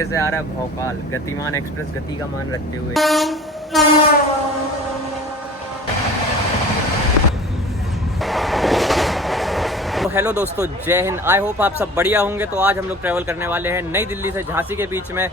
पीछे से आ रहा है भोपाल गतिमान एक्सप्रेस, गति का मान रखते हुए। तो हेलो दोस्तों, जय हिंद। आई होप आप सब बढ़िया होंगे। तो आज हम लोग ट्रैवल करने वाले हैं नई दिल्ली से झांसी के बीच में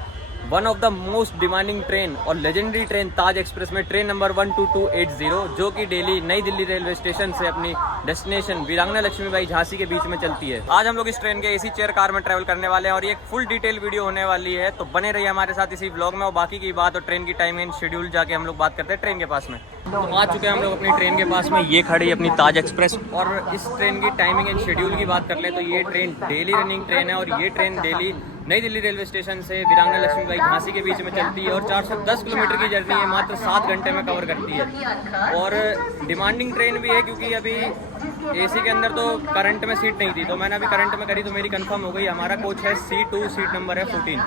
one of the most demanding train और लेजेंडरी ट्रेन ताज एक्सप्रेस में ट्रेन नंबर 12280, जो कि डेली नई दिल्ली रेलवे स्टेशन से अपनी डेस्टिनेशन वीरांगना लक्ष्मीबाई झांसी के बीच में चलती है। आज हम लोग इस ट्रेन के एसी चेयर कार में ट्रैवल करने वाले हैं और ये एक फुल डिटेल वीडियो होने वाली है, तो बने रहिए हमारे साथ इसी ब्लॉग में। और बाकी की बात और ट्रेन की टाइमिंग शेड्यूल जाके हम लोग बात करते हैं ट्रेन के पास में। तो आ चुके हैं हम लोग अपनी ट्रेन के पास में, ये खड़ी अपनी ताज एक्सप्रेस। और इस ट्रेन की टाइमिंग एंड शेड्यूल की बात कर ले तो ये ट्रेन डेली रनिंग ट्रेन है और ये ट्रेन डेली नई दिल्ली रेलवे स्टेशन से वीरांगना लक्ष्मीबाई झांसी के बीच में चलती है और 410 किलोमीटर की जर्नी है मात्र 7 घंटे में कवर करती है। और डिमांडिंग ट्रेन भी है क्योंकि अभी एसी के अंदर तो करंट में सीट नहीं थी, तो मैंने अभी करंट में करी तो मेरी कंफर्म हो गई। हमारा कोच है C2, सीट नंबर है 14।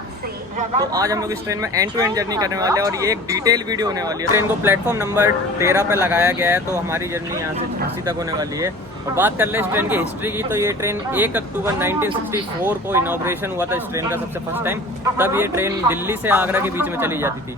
तो आज हम लोग इस ट्रेन में एंड टू एंड जर्नी करने वाले हैं और ये एक डिटेल वीडियो होने वाली है। ट्रेन को प्लेटफॉर्म नंबर 13 पे लगाया गया है, तो हमारी जर्नी यहाँ से झांसी तक होने वाली है। और बात कर ले इस ट्रेन की हिस्ट्री की, तो ये ट्रेन 1 अक्टूबर 1964 को इनॉग्रेशन हुआ था इस ट्रेन का सबसे फर्स्ट टाइम। तब ये ट्रेन दिल्ली से आगरा के बीच में चली जाती थी।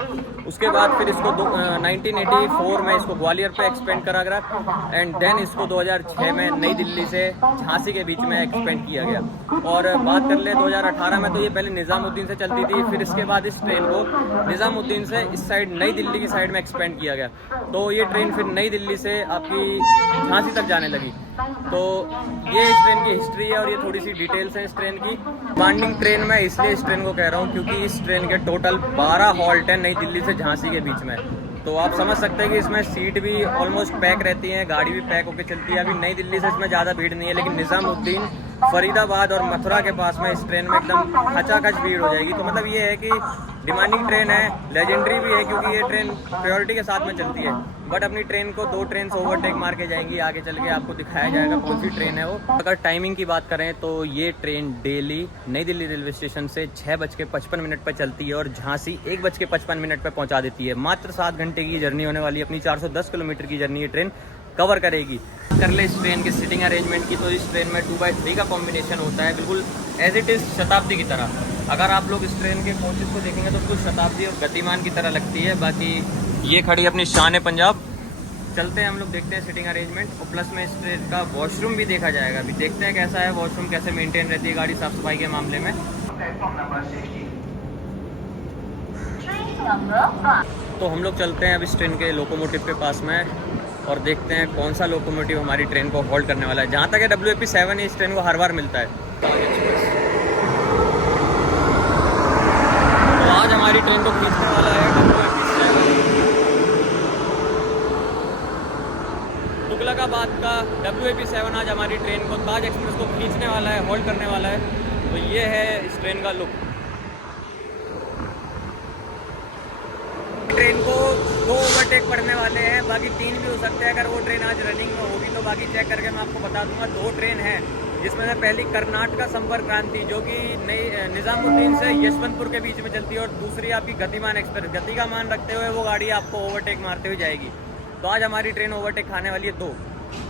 उसके बाद फिर इसको 1984 में इसको ग्वालियर पे एक्सपेंड करा गया एंड देन इसको 2006 में नई दिल्ली से झांसी के बीच में एक्सपेंड किया गया। और बात कर ले 2018 में, तो ये पहले निज़ामुद्दीन से चलती थी, फिर इसके बाद इस ट्रेन को निज़ामुद्दीन से इस साइड नई दिल्ली की साइड में एक्सपेंड किया गया। तो ये ट्रेन फिर नई दिल्ली से आपकी झांसी तक जाने लगी। तो ये इस ट्रेन की हिस्ट्री है और ये थोड़ी सी डिटेल्स हैं इस ट्रेन की। डिमांडिंग ट्रेन में इसलिए इस ट्रेन को कह रहा हूँ क्योंकि इस ट्रेन के टोटल 12 हॉल्ट हैं नई दिल्ली से झांसी के बीच में। तो आप समझ सकते हैं कि इसमें सीट भी ऑलमोस्ट पैक रहती है, गाड़ी भी पैक होकर चलती है। अभी नई दिल्ली से इसमें ज़्यादा भीड़ नहीं है, लेकिन निज़ामुद्दीन, फरीदाबाद और मथुरा के पास में इस ट्रेन में एकदम खचाखच भीड़ हो जाएगी। तो मतलब ये है कि डिमांडिंग ट्रेन है, लेजेंडरी भी है क्योंकि ये ट्रेन प्रायोरिटी के साथ में चलती है। बट अपनी ट्रेन को 2 ट्रेन से ओवरटेक मार के जाएंगी, आगे चल के आपको दिखाया जाएगा कौन सी ट्रेन है वो। अगर टाइमिंग की बात करें तो ये ट्रेन डेली नई दिल्ली रेलवे स्टेशन से 6:55 पर चलती है और झांसी 1:55 पर पहुंचा देती है। मात्र 7 घंटे की जर्नी होने वाली है। अपनी 410 किलोमीटर की जर्नी ये ट्रेन कवर करेगी। कर ले इस ट्रेन की सीटिंग अरेंजमेंट की, तो इस ट्रेन में 2x3 का कॉम्बिनेशन होता है, बिल्कुल एज इट इज़ शताब्दी की तरह। अगर आप लोग इस ट्रेन के कोचेस को देखेंगे तो बिल्कुल शताब्दी और गतिमान की तरह लगती है। बाकी ये खड़ी अपनी शान पंजाब। चलते हैं हम लोग, देखते हैं सीटिंग अरेंजमेंट और प्लस में इस ट्रेन का वॉशरूम भी देखा जाएगा। अभी देखते हैं कैसा है वॉशरूम, कैसे मेंटेन रहती है गाड़ी साफ सफाई के मामले में। तो हम लोग चलते हैं अब इस ट्रेन के लोकोमोटिव के पास में और देखते हैं कौन सा लोकोमोटिव हमारी ट्रेन को होल्ड करने वाला है। जहाँ तक है WAP7 इस ट्रेन को हर बार मिलता है। तो आज हमारी ट्रेन को खींचने वाला है WAP7, तुगलकाबाद का WAP7 आज हमारी ट्रेन को ताज एक्सप्रेस को खींचने वाला है, होल्ड करने वाला है। तो ये है इस ट्रेन का लुक। ट्रेन को 2 ओवरटेक पड़ने वाले हैं, बाकी 3 भी हो सकते हैं। अगर वो ट्रेन आज रनिंग में होगी तो बाकी चेक करके मैं आपको बता दूंगा। 2 ट्रेन हैं जिसमें से पहली कर्नाटका संपर्क क्रांति जो कि नई निज़ामुद्दीन से यशवंतपुर के बीच में चलती है और दूसरी आपकी गतिमान एक्सप्रेस। गति का मान रखते हुए वो गाड़ी आपको ओवरटेक मारते हुए जाएगी। तो आज हमारी ट्रेन ओवरटेक खाने वाली है 2।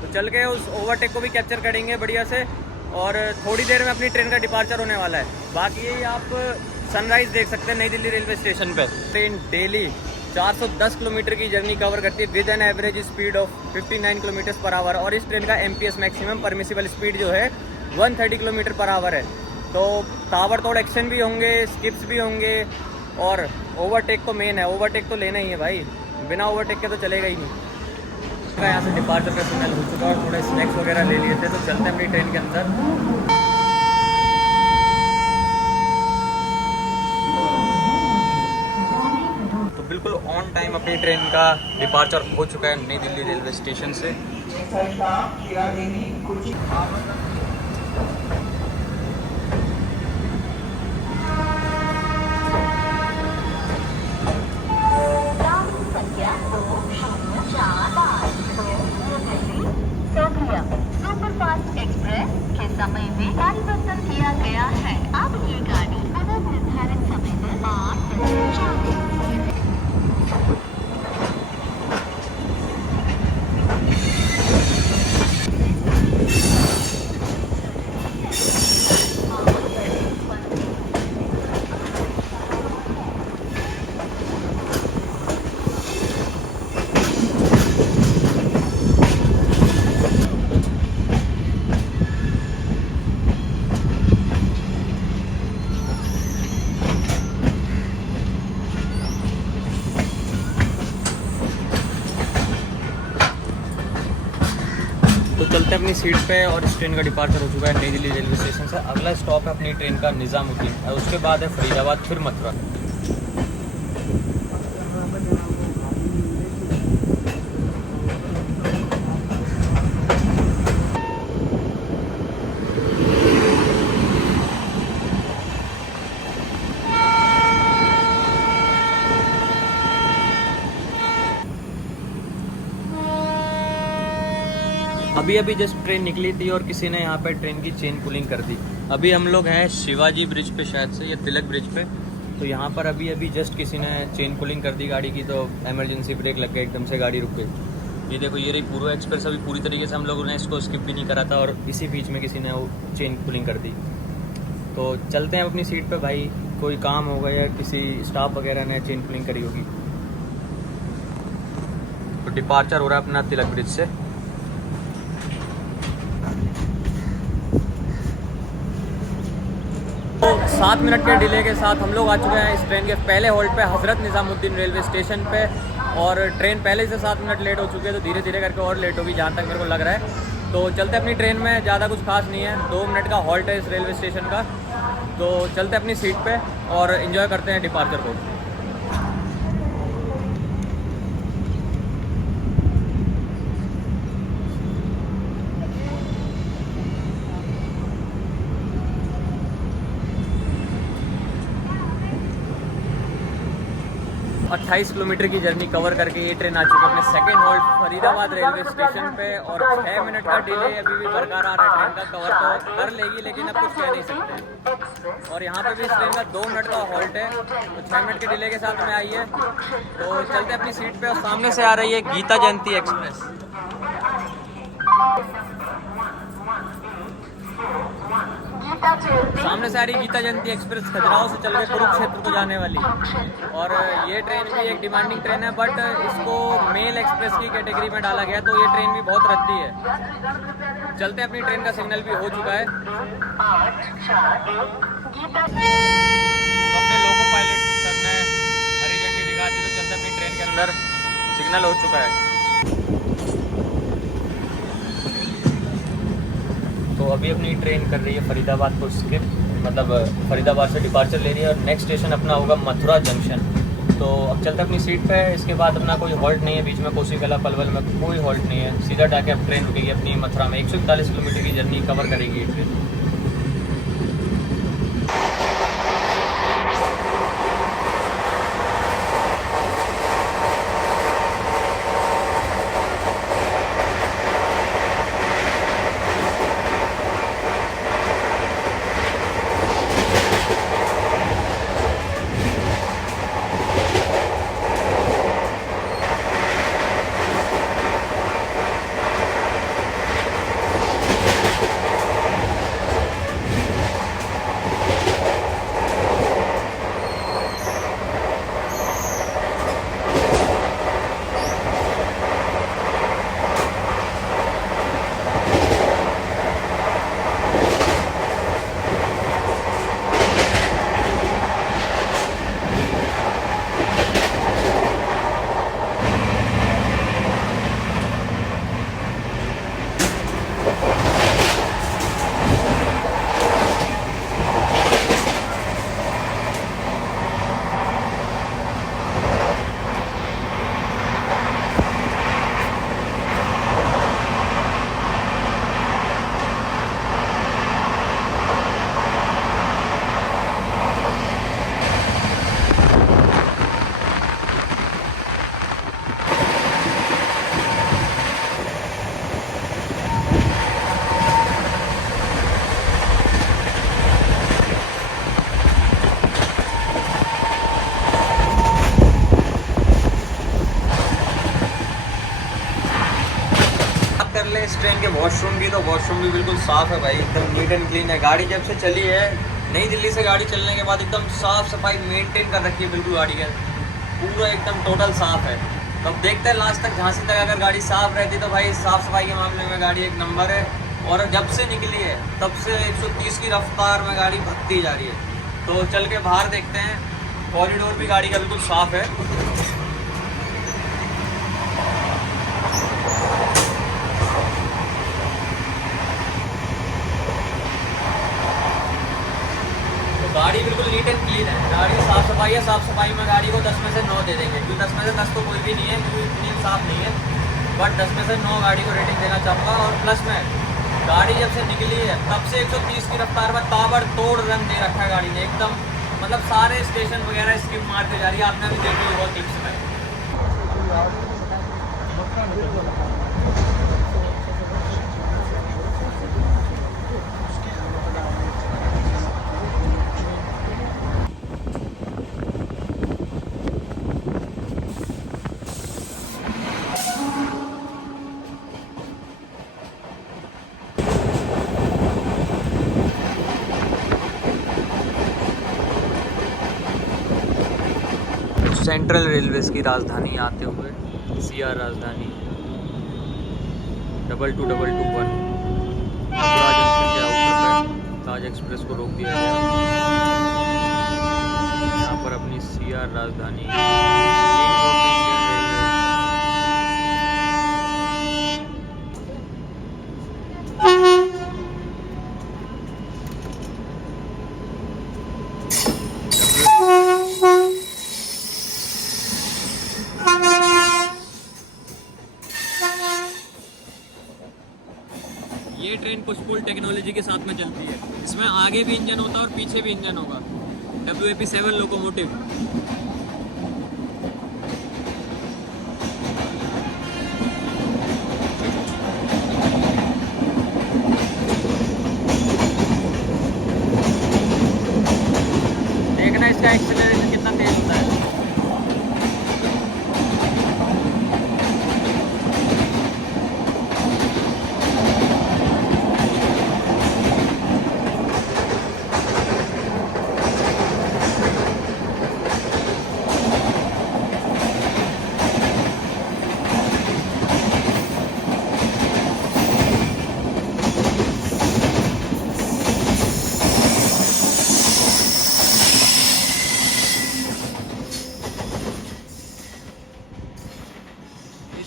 तो चल के उस ओवरटेक को भी कैप्चर करेंगे बढ़िया से और थोड़ी देर में अपनी ट्रेन का डिपार्चर होने वाला है। बाकी यही आप सनराइज देख सकते हैं नई दिल्ली रेलवे स्टेशन पे। ट्रेन डेली 410 किलोमीटर की जर्नी कवर करती है with an average speed of 59 kilometre per hour. और इस ट्रेन का MPS मैक्सिमम परमिसिबल स्पीड जो है 130 किलोमीटर पर आवर है। तो ताबड़तोड़ एक्शन भी होंगे, स्किप्स भी होंगे और ओवरटेक तो मेन है। ओवरटेक तो लेना ही है भाई, बिना ओवरटेक के तो चलेगा ही नहीं। यहाँ से डिपार्चर का सिग्नल हो चुका है और थोड़े स्नैक्स वगैरह ले लिए थे, तो चलते हैं अपनी ट्रेन के अंदर। बिल्कुल ऑन टाइम अपनी ट्रेन का डिपार्चर हो चुका है नई दिल्ली रेलवे स्टेशन से। सुपरफास्ट एक्सप्रेस के समय में परिवर्तन किया गया है। अब ये गाड़ी पूर्व निर्धारित समय पर 8:40 अपनी सीट पे और इस ट्रेन का डिपार्चर हो चुका है नई दिल्ली रेलवे स्टेशन से। अगला स्टॉप है अपनी ट्रेन का निज़ामुद्दीन और उसके बाद है फरीदाबाद, फिर मथुरा। अभी जस्ट ट्रेन निकली थी और किसी ने यहाँ पे ट्रेन की चेन पुलिंग कर दी। अभी हम लोग हैं शिवाजी ब्रिज पे शायद से, या तिलक ब्रिज पे। तो यहाँ पर अभी जस्ट किसी ने चेन पुलिंग कर दी गाड़ी की, तो इमरजेंसी ब्रेक लग गया, एकदम से गाड़ी रुक गई। ये देखो, ये रही पूर्वा एक्सप्रेस। अभी पूरी तरीके से हम लोगों ने इसको स्किप भी नहीं करा था और इसी बीच में किसी ने वो चेन पुलिंग कर दी। तो चलते हैं अपनी सीट पर भाई, कोई काम होगा या किसी स्टाफ वगैरह ने चेन पुलिंग करी होगी। तो डिपार्चर हो रहा है अपना तिलक ब्रिज से। तो 7 मिनट के डिले के साथ हम लोग आ चुके हैं इस ट्रेन के पहले होल्ड पे, हज़रत निज़ामुद्दीन रेलवे स्टेशन पे। और ट्रेन पहले से 7 मिनट लेट हो चुकी है, तो धीरे धीरे करके और लेट होगी जहाँ तक मेरे को लग रहा है। तो चलते अपनी ट्रेन में, ज़्यादा कुछ खास नहीं है, 2 मिनट का हॉल्ट है इस रेलवे स्टेशन का। तो चलते अपनी सीट पे और इन्जॉय करते हैं डिपार्चर को। और 28 किलोमीटर की जर्नी कवर करके ये ट्रेन आ चुकी है अपने second hold Faridabad railway station पे। और 6 मिनट का डिले अभी भी बरकरार है। ट्रेन का कवर तो कर लेगी, लेकिन अब कुछ कह नहीं सकते। और यहाँ पे भी इस ट्रेन का 2 मिनट का हॉल्ट है, तो 6 मिनट के डिले के साथ में आई है। तो चलते अपनी सीट पे। और सामने से आ रही है गीता जयंती एक्सप्रेस। सामने से आ रही गीता जयंती एक्सप्रेस खजुराहो से चल के कुरुक्षेत्र को जाने वाली। और ये ट्रेन भी एक डिमांडिंग ट्रेन है, बट इसको मेल एक्सप्रेस की कैटेगरी में डाला गया, तो ये ट्रेन भी बहुत रद्दी है। चलते अपनी ट्रेन का सिग्नल भी हो चुका है। तो अपने लोको पायलट सर ने हरी झंडी दिखा दी, तो चलते अपनी ट्रेन के अंदर। सिग्नल हो चुका है। तो अभी अपनी ट्रेन कर रही है फरीदाबाद को स्किप, मतलब फरीदाबाद से डिपार्चर ले रही है। और नेक्स्ट स्टेशन अपना होगा मथुरा जंक्शन। तो अब चलते अपनी सीट पे है। इसके बाद अपना कोई हॉल्ट नहीं है, बीच में कोसीकला पलवल में कोई हॉल्ट नहीं है। सीधा जाके अब ट्रेन रुकेगी अपनी मथुरा में। 141 किलोमीटर की जर्नी कवर करेगी ये ट्रेन। इस ट्रेन के वॉशरूम की, तो वॉशरूम भी बिल्कुल साफ़ है भाई, एकदम नीट एंड क्लीन है। गाड़ी जब से चली है, नई दिल्ली से गाड़ी चलने के बाद एकदम साफ़ सफाई मेंटेन कर रखी है बिल्कुल। गाड़ी का पूरा एकदम टोटल साफ़ है। तो अब देखते हैं लास्ट तक, झांसी तक अगर गाड़ी साफ़ रहती तो भाई साफ़ सफाई के मामले में गाड़ी एक नंबर है। और जब से निकली है तब से 130 की रफ्तार में गाड़ी भगती जा रही है। तो चल के बाहर देखते हैं। कॉरिडोर भी गाड़ी का बिल्कुल साफ़ है। गाड़ी बिल्कुल नीट एंड क्लीन है, गाड़ी साफ़ सफाई है। साफ़ सफाई में गाड़ी को 10 में से 9 दे देंगे, क्योंकि 10 में से 10 तो कोई भी नहीं है, क्योंकि इतनी साफ़ नहीं है। बट 10 में से 9 गाड़ी को रेटिंग देना चाहूँगा। और प्लस में गाड़ी जब से निकली है तब से 130 की रफ्तार में ताबड़तोड़ रन दे रखा है गाड़ी ने एकदम, मतलब सारे स्टेशन वगैरह स्किप मारते जा रही है। आपने भी देखी होगा टिप्स में। सेंट्रल रेलवेज की राजधानी आते हुए CR राजधानी 222221 मथुरा जंक्शन के आउटर पर ताज एक्सप्रेस को रोक दिया गया। यहाँ पर अपनी CR राजधानी किंग ऑफ इंडियन रेलवे ये ट्रेन पुश पुल टेक्नोलॉजी के साथ में चलती है। इसमें आगे भी इंजन होता है और पीछे भी इंजन होगा। WAP7 locomotive. देखना इसका एक्सीलरेशन कितना तेज होता है।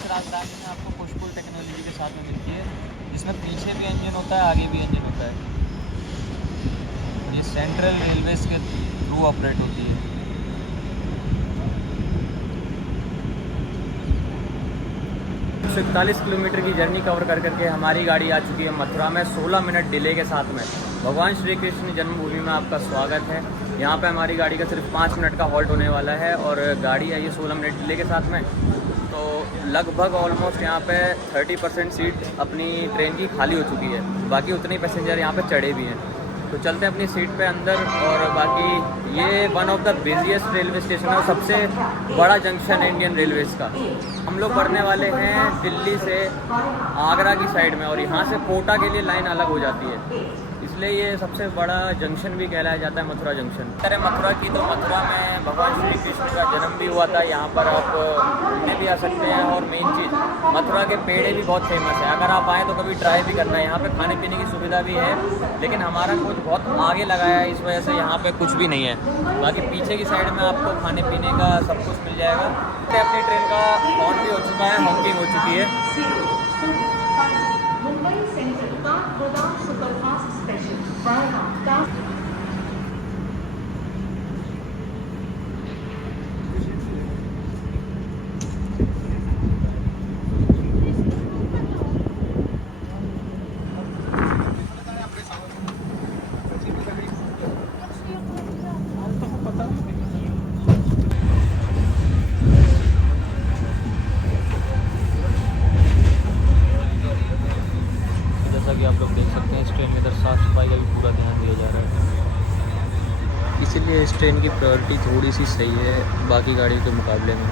राजधानी में आपको पुश पुल टेक्नोलॉजी के साथ में मिलती है, जिसमें पीछे भी इंजन होता है, आगे भी इंजन होता है। ये सेंट्रल रेलवेज के थ्रू ऑपरेट होती है। 141 किलोमीटर की जर्नी कवर कर करके हमारी गाड़ी आ चुकी है मथुरा में 16 मिनट डिले के साथ में। भगवान श्री कृष्ण जन्मभूमि में आपका स्वागत है। यहाँ पे हमारी गाड़ी का सिर्फ 5 मिनट का हॉल्ट होने वाला है और गाड़ी आई है 16 मिनट डिले के साथ में। तो लगभग ऑलमोस्ट यहाँ पे 30% सीट अपनी ट्रेन की खाली हो चुकी है, बाकी उतने पैसेंजर यहाँ पे चढ़े भी हैं। तो चलते हैं अपनी सीट पे अंदर। और बाकी ये one of the busiest railway station है और सबसे बड़ा जंक्शन है इंडियन रेलवेज़ का। हम लोग बढ़ने वाले हैं दिल्ली से आगरा की साइड में, और यहाँ से कोटा के लिए लाइन अलग हो जाती है, इसलिए ये सबसे बड़ा जंक्शन भी कहलाया जाता है मथुरा जंक्शन। अरे मथुरा की तो मथुरा में भगवान श्री कृष्ण का जन्म भी हुआ था। यहाँ पर आप घूमने भी आ सकते हैं और मेन चीज़ मथुरा के पेड़े भी बहुत फेमस है। अगर आप आएँ तो कभी ट्राई भी करना है। यहाँ पे खाने पीने की सुविधा भी है, लेकिन हमारा कोच बहुत आगे लगाया है, इस वजह से यहाँ पे कुछ भी नहीं है। बाकी पीछे की साइड में आपको खाने पीने का सब कुछ मिल जाएगा। अपनी ट्रेन का हॉर्न भी हो चुका है, हॉकिंग हो चुकी है। Mumbai central Kathgodam superfast special via जैसा कि आप लोग देख सकते हैं इस ट्रेन में इधर साफ़ सफाई का भी पूरा ध्यान दिया जा रहा है, इसीलिए इस ट्रेन की प्रायोरिटी थोड़ी सी सही है बाकी गाड़ियों के मुकाबले में।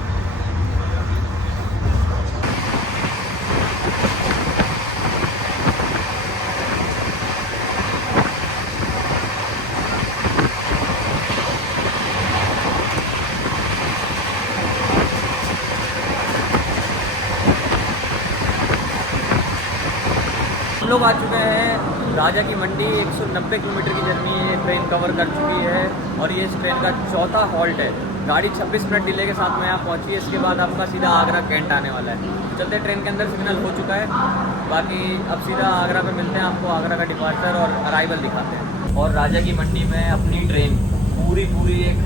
हम लोग आ चुके हैं राजा की मंडी। 190 किलोमीटर की जर्नी ये ट्रेन कवर कर चुकी है और ये इस ट्रेन का चौथा हॉल्ट है। गाड़ी 26 मिनट डिले के साथ में यहाँ पहुँची है। इसके बाद आपका सीधा आगरा कैंट आने वाला है। चलते ट्रेन के अंदर सिग्नल हो चुका है, बाकी अब सीधा आगरा पे मिलते हैं। आपको आगरा का डिपार्चर और अराइवल दिखाते हैं। और राजा की मंडी में अपनी ट्रेन पूरी एक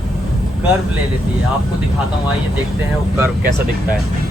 कर्व ले लेती है। आपको दिखाता हूँ, आइए देखते हैं वो कर्व कैसा दिखता है।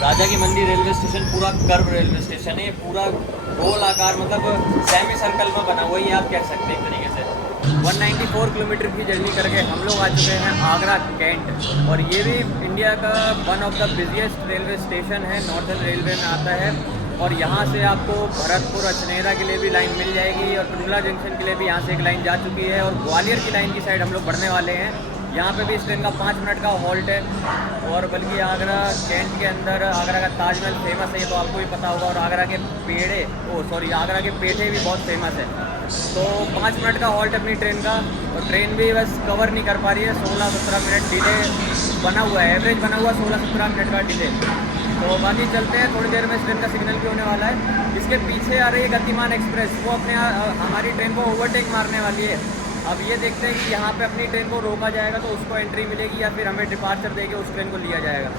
राजा की मंडी रेलवे स्टेशन पूरा कर्व रेलवे स्टेशन है। ये पूरा गोल आकार, मतलब सेमी सर्कल में बना हुआ, ये आप कह सकते हैं एक तरीके से। 194 किलोमीटर की जर्नी करके हम लोग आ चुके हैं आगरा कैंट, और ये भी इंडिया का one of the busiest railway station है, नॉर्थन रेलवे में आता है। और यहाँ से आपको भरतपुर अचनेरा के लिए भी लाइन मिल जाएगी, और टुंडला जंक्शन के लिए भी यहाँ से एक लाइन जा चुकी है, और ग्वालियर की लाइन की साइड हम लोग बढ़ने वाले हैं। यहाँ पे भी इस ट्रेन का 5 मिनट का हॉल्ट है। और बल्कि आगरा कैंट के अंदर आगरा का ताजमहल फेमस है, ये तो आपको भी पता होगा, और आगरा के आगरा के पेठे भी बहुत फेमस है। तो 5 मिनट का हॉल्ट अपनी ट्रेन का, और ट्रेन भी बस कवर नहीं कर पा रही है। 16-17 मिनट डिले बना हुआ है, एवरेज बना हुआ 16-17 मिनट का डिले। तो बाकी चलते हैं, थोड़ी देर में इस ट्रेन का सिग्नल भी होने वाला है। इसके पीछे आ रही है गतिमान एक्सप्रेस, वो अपने हमारी ट्रेन को ओवरटेक मारने वाली है। अब ये देखते हैं कि यहाँ पे अपनी ट्रेन को रोका जाएगा तो उसको एंट्री मिलेगी, या फिर हमें डिपार्चर देके उस ट्रेन को लिया जाएगा।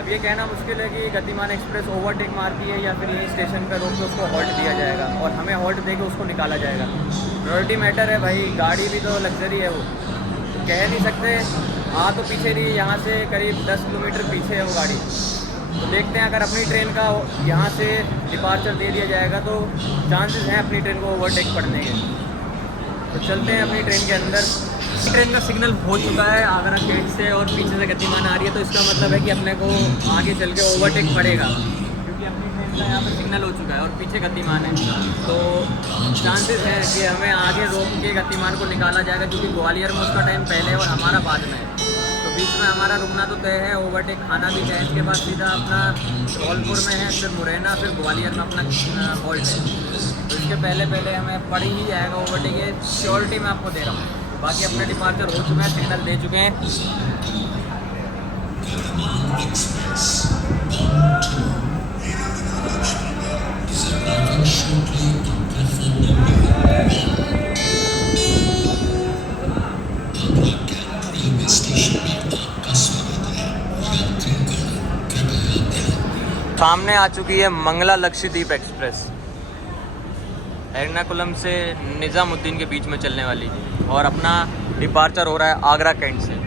अब ये कहना मुश्किल है कि गतिमान एक्सप्रेस ओवरटेक मारती है या फिर यही स्टेशन पर रोक के उसको हॉल्ट दिया जाएगा, और हमें हॉल्ट देके उसको निकाला जाएगा। प्रायोरिटी मैटर है भाई, गाड़ी भी तो लग्जरी है, वो कह नहीं सकते। हाँ तो पीछे नहीं, यहाँ से करीब 10 किलोमीटर पीछे है वो गाड़ी। तो देखते हैं, अगर अपनी ट्रेन का यहाँ से डिपार्चर दे दिया जाएगा तो चांसेस हैं अपनी ट्रेन को ओवरटेक पड़ने के। तो चलते हैं अपनी ट्रेन के अंदर। ट्रेन का सिग्नल हो चुका है आगरा गेट से, और पीछे से गतिमान आ रही है, तो इसका मतलब है कि अपने को आगे चल के ओवरटेक पड़ेगा, क्योंकि अपनी ट्रेन का यहाँ पर सिग्नल हो चुका है और पीछे गतिमान है। तो चांसेस है कि हमें आगे रोक के गतिमान को निकाला जाएगा, क्योंकि ग्वालियर में उसका टाइम पहले है और हमारा बाद में है। तो बीच में हमारा रुकना तो तय है, ओवरटेक खाना भी है। इसके बाद सीधा अपना धौलपुर में है, फिर मुरैना, फिर ग्वालियर में अपना हॉल्ट है। तो इसके पहले हमें पड़ ही जाएगा ओवरटेक, ये श्योरिटी मैं आपको दे रहा हूँ। बाकी अपना डिपार्चर हो चुका है, सिग्नल दे चुके हैं। सामने आ चुकी है मंगला लक्षद्वीप एक्सप्रेस, एर्नाकुलम से निज़ामुद्दीन के बीच में चलने वाली, और अपना डिपार्चर हो रहा है आगरा कैंट से।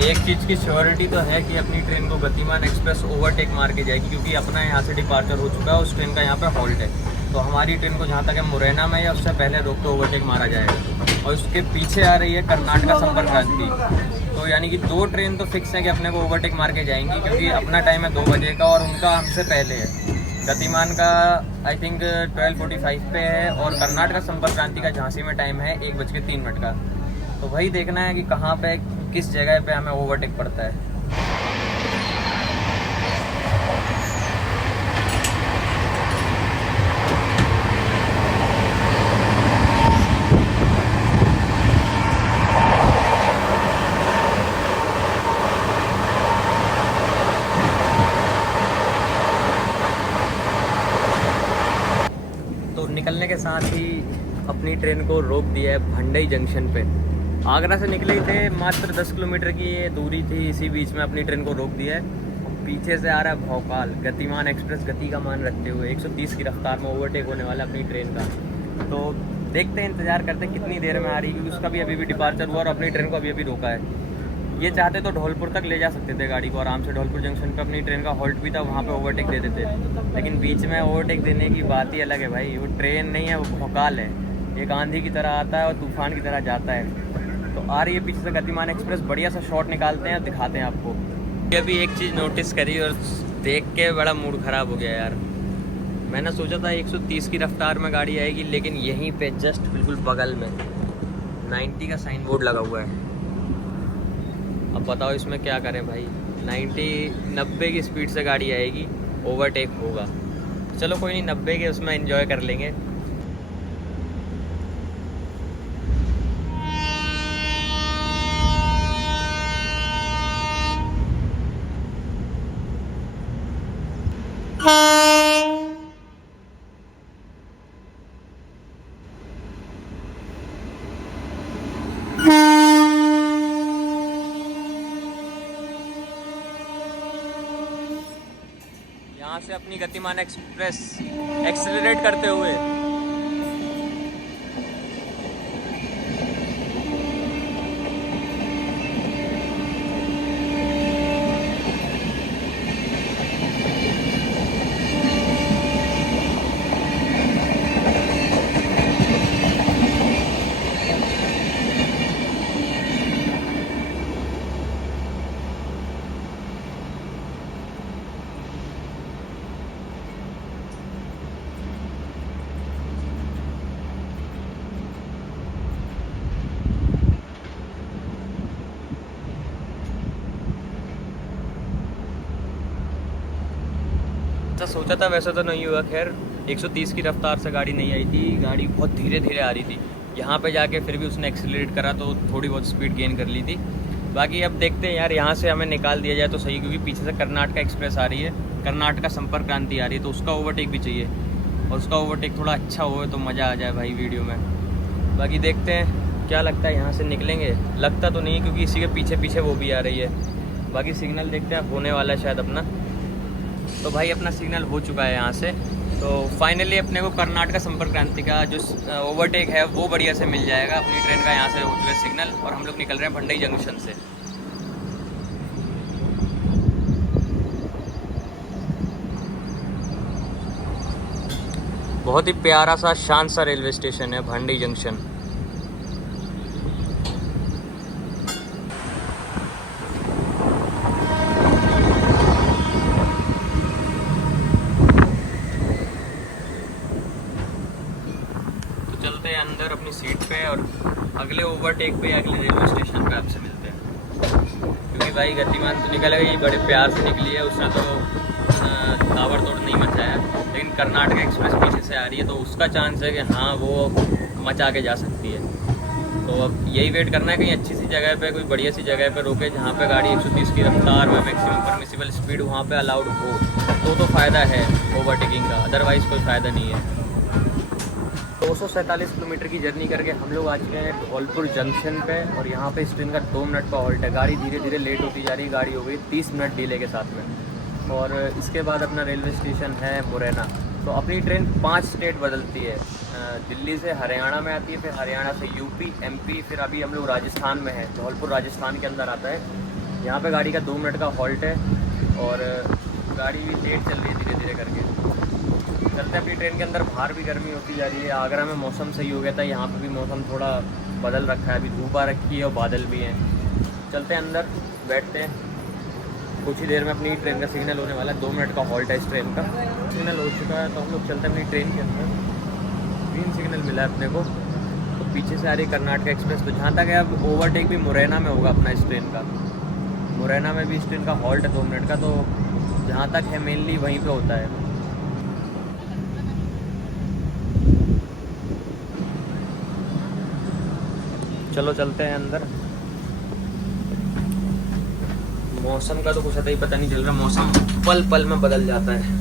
एक चीज़ की श्योरिटी तो है कि अपनी ट्रेन को गतिमान एक्सप्रेस ओवरटेक मार के जाएगी, क्योंकि अपना यहाँ से डिपार्चर हो चुका है, उस ट्रेन का यहाँ पे हॉल्ट है। तो हमारी ट्रेन को जहाँ तक है मुरैना में या उससे पहले रोक के ओवरटेक मारा जाएगा। और उसके पीछे आ रही है कर्नाटका संपर्क क्रांति, तो यानी कि 2 ट्रेन तो फिक्स है कि अपने को ओवरटेक मार के जाएंगी, क्योंकि अपना टाइम है 2 बजे का और उनका हमसे पहले है। गतिमान का आई थिंक 12:45 पे है, और कर्नाटका संपर्क क्रांति का झांसी में टाइम है 1:03 का। तो वही देखना है कि कहाँ पे किस जगह पे हमें ओवरटेक पड़ता है। तो निकलने के साथ ही अपनी ट्रेन को रोक दिया है भंडई जंक्शन पे। आगरा से निकले ही थे, मात्र 10 किलोमीटर की ये दूरी थी, इसी बीच में अपनी ट्रेन को रोक दिया है। पीछे से आ रहा है भोपाल गतिमान एक्सप्रेस, गति का मान रखते हुए 130 की रफ्तार में ओवरटेक होने वाला अपनी ट्रेन का। तो देखते हैं, इंतज़ार करते हैं कितनी देर में आ रही है, क्योंकि उसका भी अभी डिपार्चर हुआ और अपनी ट्रेन को अभी रोका है। ये चाहते तो धौलपुर तक ले जा सकते थे गाड़ी को आराम से, धौलपुर जंक्शन पे अपनी ट्रेन का हॉल्ट भी था, वहाँ पे ओवरटेक दे देते। लेकिन बीच में ओवरटेक देने की बात ही अलग है भाई, वो ट्रेन नहीं है, वो भोकाल है। एक आंधी की तरह आता है और तूफान की तरह जाता है। तो आ रही है पीछे से गतिमान एक्सप्रेस, बढ़िया सा शॉट निकालते हैं, दिखाते हैं आपको। अभी एक चीज़ नोटिस करी और देख के बड़ा मूड ख़राब हो गया यार। मैंने सोचा था 130 की रफ्तार में गाड़ी आएगी, लेकिन यहीं पे जस्ट बिल्कुल बगल में 90 का साइन बोर्ड लगा हुआ है। अब बताओ इसमें क्या करें भाई, 90 की स्पीड से गाड़ी आएगी, ओवरटेक होगा। चलो कोई नहीं, 90 के उसमें एंजॉय कर लेंगे। यहाँ से अपनी गतिमान एक्सप्रेस एक्सेलरेट करते हुए तो सोचा था वैसे तो नहीं हुआ। खैर 130 की रफ्तार से गाड़ी नहीं आई थी, गाड़ी बहुत धीरे धीरे आ रही थी। यहाँ पे जाके फिर भी उसने एक्सीलरेट करा तो थोड़ी बहुत स्पीड गेन कर ली थी। बाकी अब देखते हैं यार, यहाँ से हमें निकाल दिया जाए तो सही, क्योंकि पीछे से कर्नाटका एक्सप्रेस आ रही है, कर्नाटका संपर्क क्रांति आ रही है, तो उसका ओवरटेक भी चाहिए और उसका ओवरटेक थोड़ा अच्छा हो तो मज़ा आ जाए भाई वीडियो में। बाकी देखते हैं क्या लगता है, यहाँ से निकलेंगे। लगता तो नहीं क्योंकि इसी के पीछे पीछे वो भी आ रही है। बाकी सिग्नल देखते हैं, होने वाला है शायद अपना। तो भाई अपना सिग्नल हो चुका है यहाँ से, तो फाइनली अपने को कर्नाटका संपर्क क्रांति का जो ओवरटेक है वो बढ़िया से मिल जाएगा। अपनी ट्रेन का यहाँ से हो चुका है सिग्नल और हम लोग निकल रहे हैं भंडई जंक्शन से। बहुत ही प्यारा सा शांत सा रेलवे स्टेशन है भंडई जंक्शन। अंदर अपनी सीट पे और अगले ओवरटेक पे अगले रेलवे स्टेशन पे आपसे मिलते हैं। क्योंकि भाई गतिमान तो निकल गई, बड़े प्यार से निकली है, उसने तो ताबड़तोड़ नहीं मचाया। लेकिन कर्नाटका एक्सप्रेस पीछे से आ रही है तो उसका चांस है कि हाँ वो मचा के जा सकती है। तो अब यही वेट करना है कहीं अच्छी सी जगह पे, कोई बढ़िया सी जगह पे रोके जहाँ पे गाड़ी 130 की रफ्तार में मैक्सिमम परमिसिबल स्पीड वहाँ पे अलाउड हो तो फ़ायदा है ओवरटेकिंग का, अदरवाइज़ कोई फ़ायदा नहीं है। 247 किलोमीटर की जर्नी करके हम लोग आ चुके हैं धौलपुर जंक्शन पे और यहाँ पे इस ट्रेन का 2 मिनट का हॉल्ट है। गाड़ी धीरे धीरे लेट होती जा रही है, गाड़ी हो गई 30 मिनट डिले के साथ में। और इसके बाद अपना रेलवे स्टेशन है मुरैना। तो अपनी ट्रेन 5 स्टेट बदलती है, दिल्ली से हरियाणा में आती है, फिर हरियाणा से यूपी, एमपी, फिर अभी हम लोग राजस्थान में हैं, धौलपुर राजस्थान के अंदर आता है। यहाँ पर गाड़ी का 2 मिनट का हॉल्ट है और गाड़ी लेट चल रही है धीरे धीरे करके। चलते अपनी ट्रेन के अंदर, बाहर भी गर्मी होती जा रही है। आगरा में मौसम सही हो गया था, यहाँ पे भी मौसम थोड़ा बदल रखा है, अभी धूप आ रखी है और बादल भी हैं। चलते हैं अंदर, बैठते हैं। कुछ ही देर में अपनी ट्रेन का सिग्नल होने वाला है, 2 मिनट का हॉल्ट है इस ट्रेन का। सिग्नल हो चुका है तो हम लोग चलते हैं अपनी ट्रेन के अंदर। ग्रीन सिग्नल मिला है अपने को, तो पीछे से आ रही कर्नाटका एक्सप्रेस। तो जहाँ तक है अब ओवरटेक भी मुरैना में होगा अपना इस ट्रेन का। मुरैना में भी इस ट्रेन का हॉल्ट है 2 मिनट का, तो जहाँ तक है मेनली वहीं पर होता है। चलो चलते हैं अंदर। मौसम का तो कुछ ही पता नहीं चल रहा, मौसम पल पल में बदल जाता है।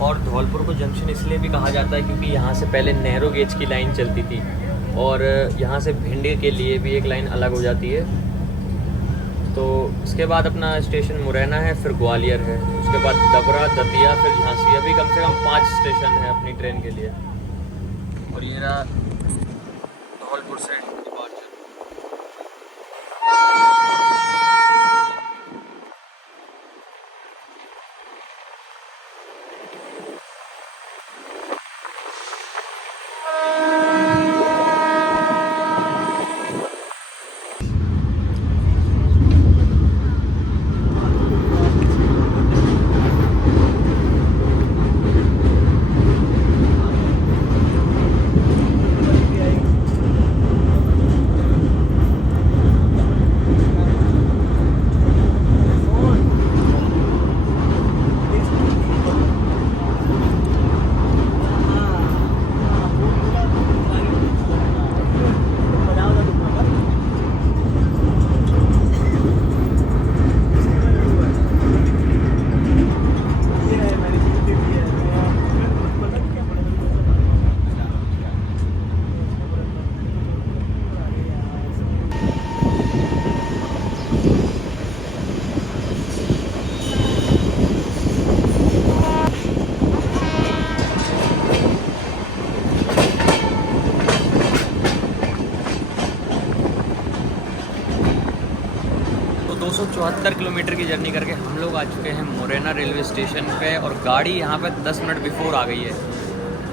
और धौलपुर को जंक्शन इसलिए भी कहा जाता है क्योंकि यहाँ से पहले नैरो गेज की लाइन चलती थी और यहाँ से भिंडी के लिए भी एक लाइन अलग हो जाती है। तो इसके बाद अपना स्टेशन मुरैना है, फिर ग्वालियर है, उसके बाद डबरा, दतिया, फिर झांसी। अभी कम से कम 5 स्टेशन है अपनी ट्रेन के लिए। और ये रहा धौलपुर से डिपार्चर। 174 किलोमीटर की जर्नी करके हम लोग आ चुके हैं मोरेना रेलवे स्टेशन पे और गाड़ी यहाँ पे 10 मिनट बिफोर आ गई है।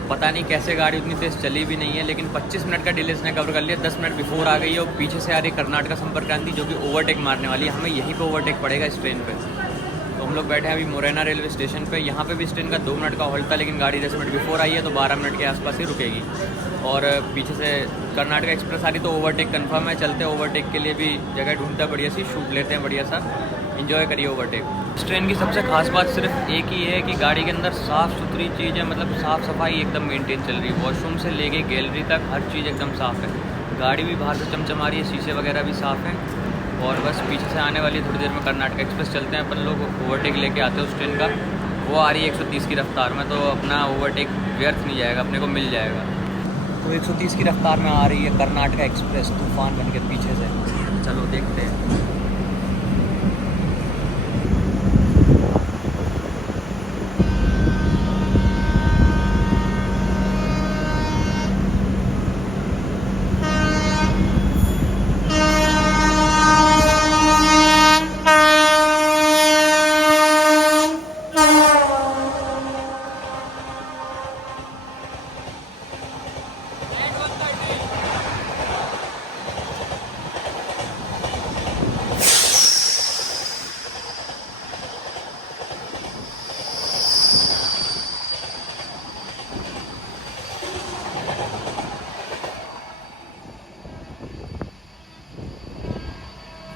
पता नहीं कैसे गाड़ी उतनी तेज़ चली भी नहीं है, लेकिन 25 मिनट का डिले इसने कवर कर लिया। 10 मिनट बिफोर आ गई है और पीछे से आ रही कर्नाटका संपर्क क्रांति जो कि ओवरटेक मारने वाली है। हमें यहीं पे ओवरटेक पड़ेगा इस ट्रेन पे। तो हम लोग बैठे हैं अभी मोरेना रेलवे स्टेशन पे। यहाँ पे भी इस ट्रेन का 2 मिनट का हॉल्ट था, लेकिन गाड़ी 10 मिनट बिफोर आई है तो 12 मिनट के आसपास ही रुकेगी। और पीछे से कर्नाटका एक्सप्रेस आ रही तो ओवरटेक कन्फर्म है। चलते हैं ओवरटेक के लिए भी जगह ढूंढते हैं, बढ़िया सी शूट लेते हैं, बढ़िया सा इन्जॉय करिए ओवरटेक। इस ट्रेन की सबसे खास बात सिर्फ एक ही है कि गाड़ी के अंदर साफ़ सुथरी चीज़ है, मतलब साफ़ सफाई एकदम मेंटेन चल रही है। वॉशरूम से लेके गैलरी तक हर चीज़ एकदम साफ़ है। गाड़ी भी बाहर से चमचमा रही है, शीशे वगैरह भी साफ़ हैं। और बस पीछे से आने वाली थोड़ी देर में कर्नाटका एक्सप्रेस चलते हैं अपन लोग। ओवरटेक लेके आते हैं उस ट्रेन का, वो आ रही है 130 की रफ्तार में, तो अपना ओवरटेक व्यर्थ नहीं जाएगा, अपने को मिल जाएगा। तो 130 की रफ्तार में आ रही है कर्नाटका एक्सप्रेस तूफान बन के पीछे से। चलो देखते हैं।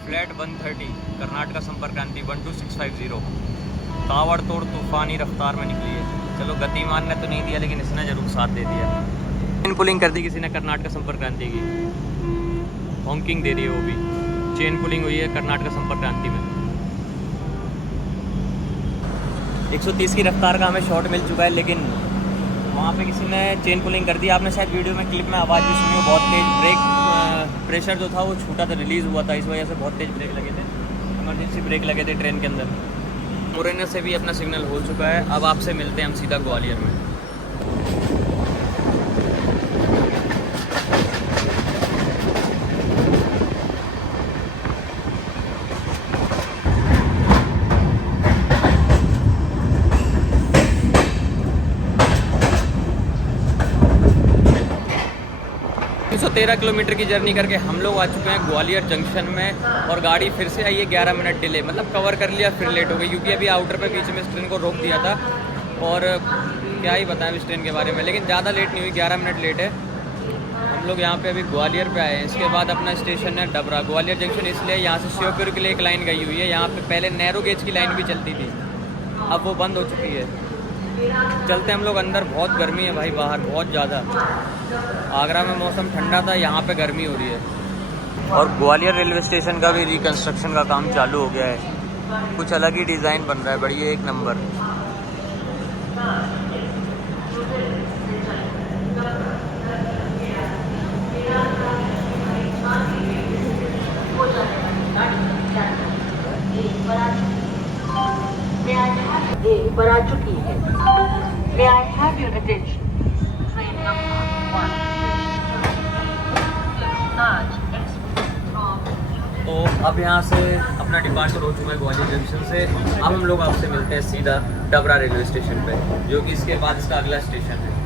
फ्लैट 130 कर्नाटका संपर्क क्रांति 12650 ताबड़तोड़ तूफानी रफ्तार में निकली है। चलो गतिमान ने तो नहीं दिया, लेकिन इसने जरूर साथ दे दिया। चेन पुलिंग कर दी किसी ने कर्नाटका संपर्क क्रांति की, हॉन्किंग दे रही है वो भी। चेन पुलिंग हुई है कर्नाटका संपर्क क्रांति में। 130 की रफ्तार का हमें शॉट मिल चुका है, लेकिन वहाँ पे किसी ने चेन पुलिंग कर दी। आपने शायद वीडियो में क्लिप में आवाज़ भी सुनी हो, बहुत तेज़ ब्रेक प्रेशर जो था वो छूटा था, रिलीज़ हुआ था, इस वजह से बहुत तेज़ ब्रेक लगे थे, इमरजेंसी ब्रेक लगे थे ट्रेन के अंदर। मोरेना से भी अपना सिग्नल हो चुका है। अब आपसे मिलते हैं हम सीधा ग्वालियर में। तो 13 किलोमीटर की जर्नी करके हम लोग आ चुके हैं ग्वालियर जंक्शन में और गाड़ी फिर से आई है 11 मिनट डिले, मतलब कवर कर लिया फिर लेट हो गई, क्योंकि अभी आउटर पे बीच में इस ट्रेन को रोक दिया था। और क्या ही बताएं इस ट्रेन के बारे में, लेकिन ज़्यादा लेट नहीं हुई, 11 मिनट लेट है। हम लोग यहाँ पे अभी ग्वालियर पे आए हैं। इसके बाद अपना स्टेशन है डबरा। ग्वालियर जंक्शन इसलिए यहाँ से श्योपुर के लिए एक लाइन गई हुई है। यहाँ पे पहले नैरो गेज की लाइन भी चलती थी, अब वो बंद हो चुकी है। चलते हम लोग अंदर। बहुत गर्मी है भाई बाहर, बहुत ज़्यादा। आगरा में मौसम ठंडा था, यहाँ पे गर्मी हो रही है। और ग्वालियर रेलवे स्टेशन का भी रिकंस्ट्रक्शन का काम चालू हो गया है। कुछ अलग ही डिज़ाइन बन रहा है, बढ़िया एक नंबर। पर आ चुकी है। May I have your attention? Train number 1 Taj Express from तो अब यहाँ से अपना डिपार्चर हो चुका है ग्वालियर जंक्शन से। अब हम लोग आपसे मिलते हैं सीधा डबरा रेलवे स्टेशन पे, जो कि इसके बाद इसका अगला स्टेशन है।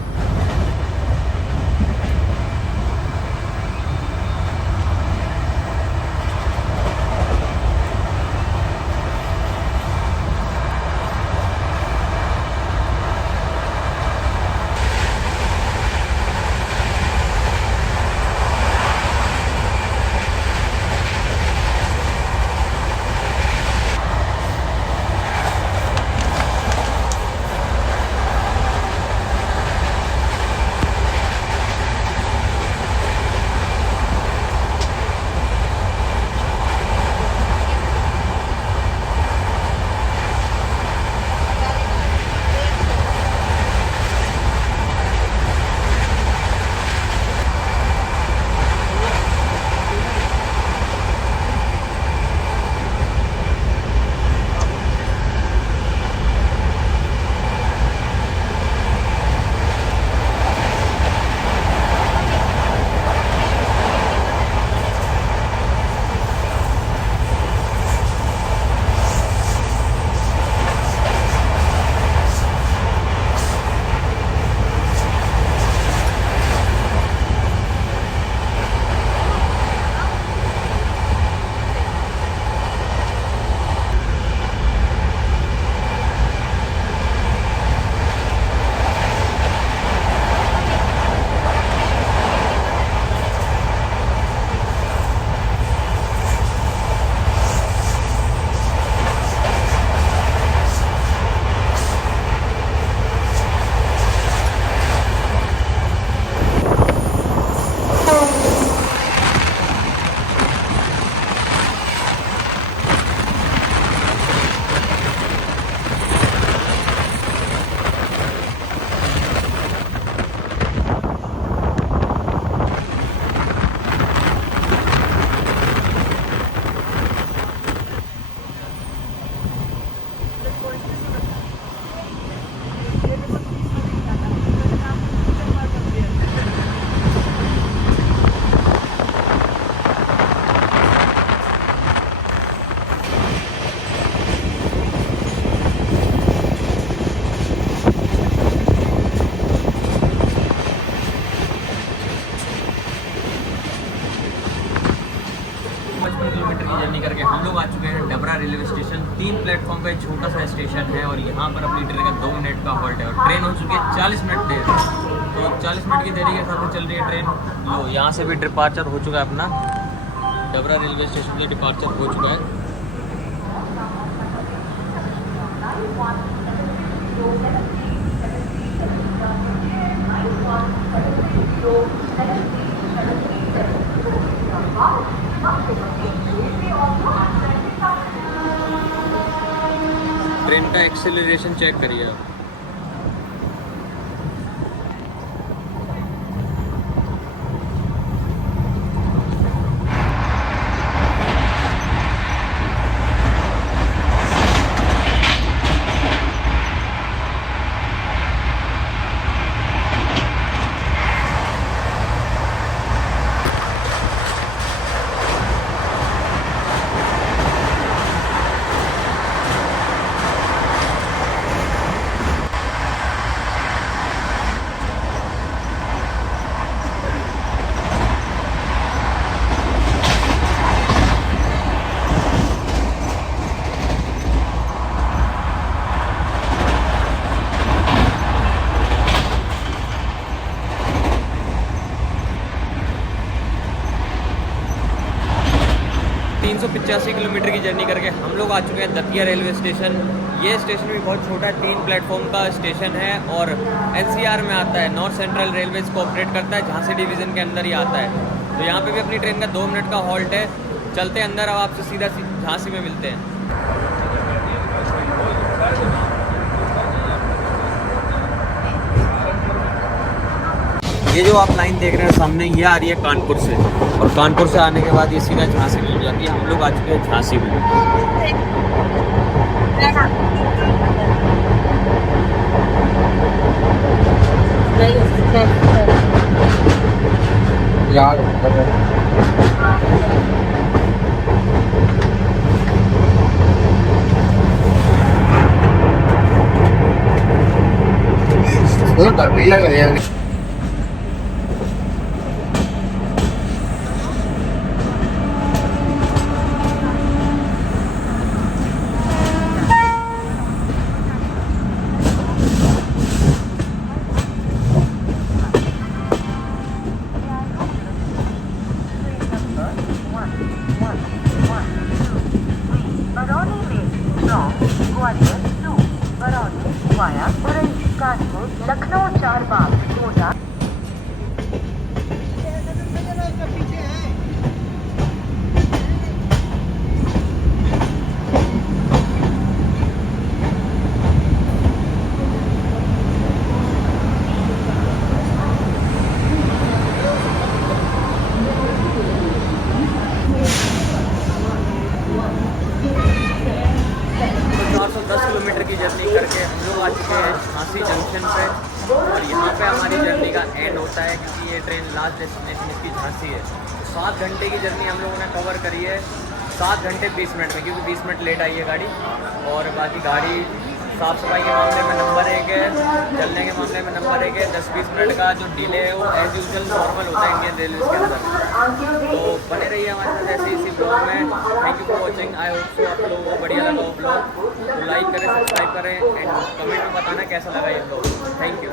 प्लेटफॉर्म का एक छोटा सा स्टेशन है और यहाँ पर अपनी ट्रेन का 2 मिनट का हॉल्ट है और ट्रेन हो चुकी है 40 मिनट देर। तो 40 मिनट की देरी के हिसाब से चल रही है ट्रेन। लो यहाँ से भी डिपार्चर हो चुका है, अपना डबरा रेलवे स्टेशन से डिपार्चर हो चुका है। ट्रेन का एक्सेलरेशन चेक करिए आप। किलोमीटर की जर्नी करके हम लोग आ चुके हैं दतिया रेलवे स्टेशन। ये स्टेशन भी बहुत छोटा है, 3 प्लेटफॉर्म का स्टेशन है और NCR में आता है, नॉर्थ सेंट्रल रेलवे को ऑपरेट करता है, झांसी डिवीज़न के अंदर ही आता है। तो यहाँ पे भी अपनी ट्रेन का 2 मिनट का हॉल्ट है। चलते हैं अंदर, अब आपसे सीधा झांसी में मिलते हैं। ये जो आप लाइन देख रहे हैं सामने, ये आ रही है कानपुर से और कानपुर से आने के बाद ये सीधा झांसी मिल जाती है। हम लोग आ चुके हैं झांसी में। लखनऊ 4 बाग कोटा। किलोमीटर की जर्नी करके हम लोग आ चुके हैं झांसी जंक्शन पे और यहाँ पे हमारी जर्नी का एंड होता है क्योंकि ये ट्रेन लास्ट डेस्टिनेशन इसकी झांसी है। 7 घंटे की जर्नी हम लोगों ने कवर करी है 7 घंटे 20 मिनट में, क्योंकि 20 मिनट लेट आई है गाड़ी। और बाकी गाड़ी साफ़ सफाई के मामले में नंबर 1 है, चलने के मामले में नंबर 1 है। 10-20 मिनट का जो डिले है वो एज यूजुअल नॉर्मल होता है इंडियन रेलवे के अंदर। तो बने रहिए हमारे साथ ऐसे इसी ब्लॉग में। Thank you for watching. I hope so आप लोगों को बढ़िया लगा वो ब्लॉग। तो लाइक करें, सब्सक्राइब करें एंड कमेंट में बताना कैसा लगा ये ब्लॉग। Thank you.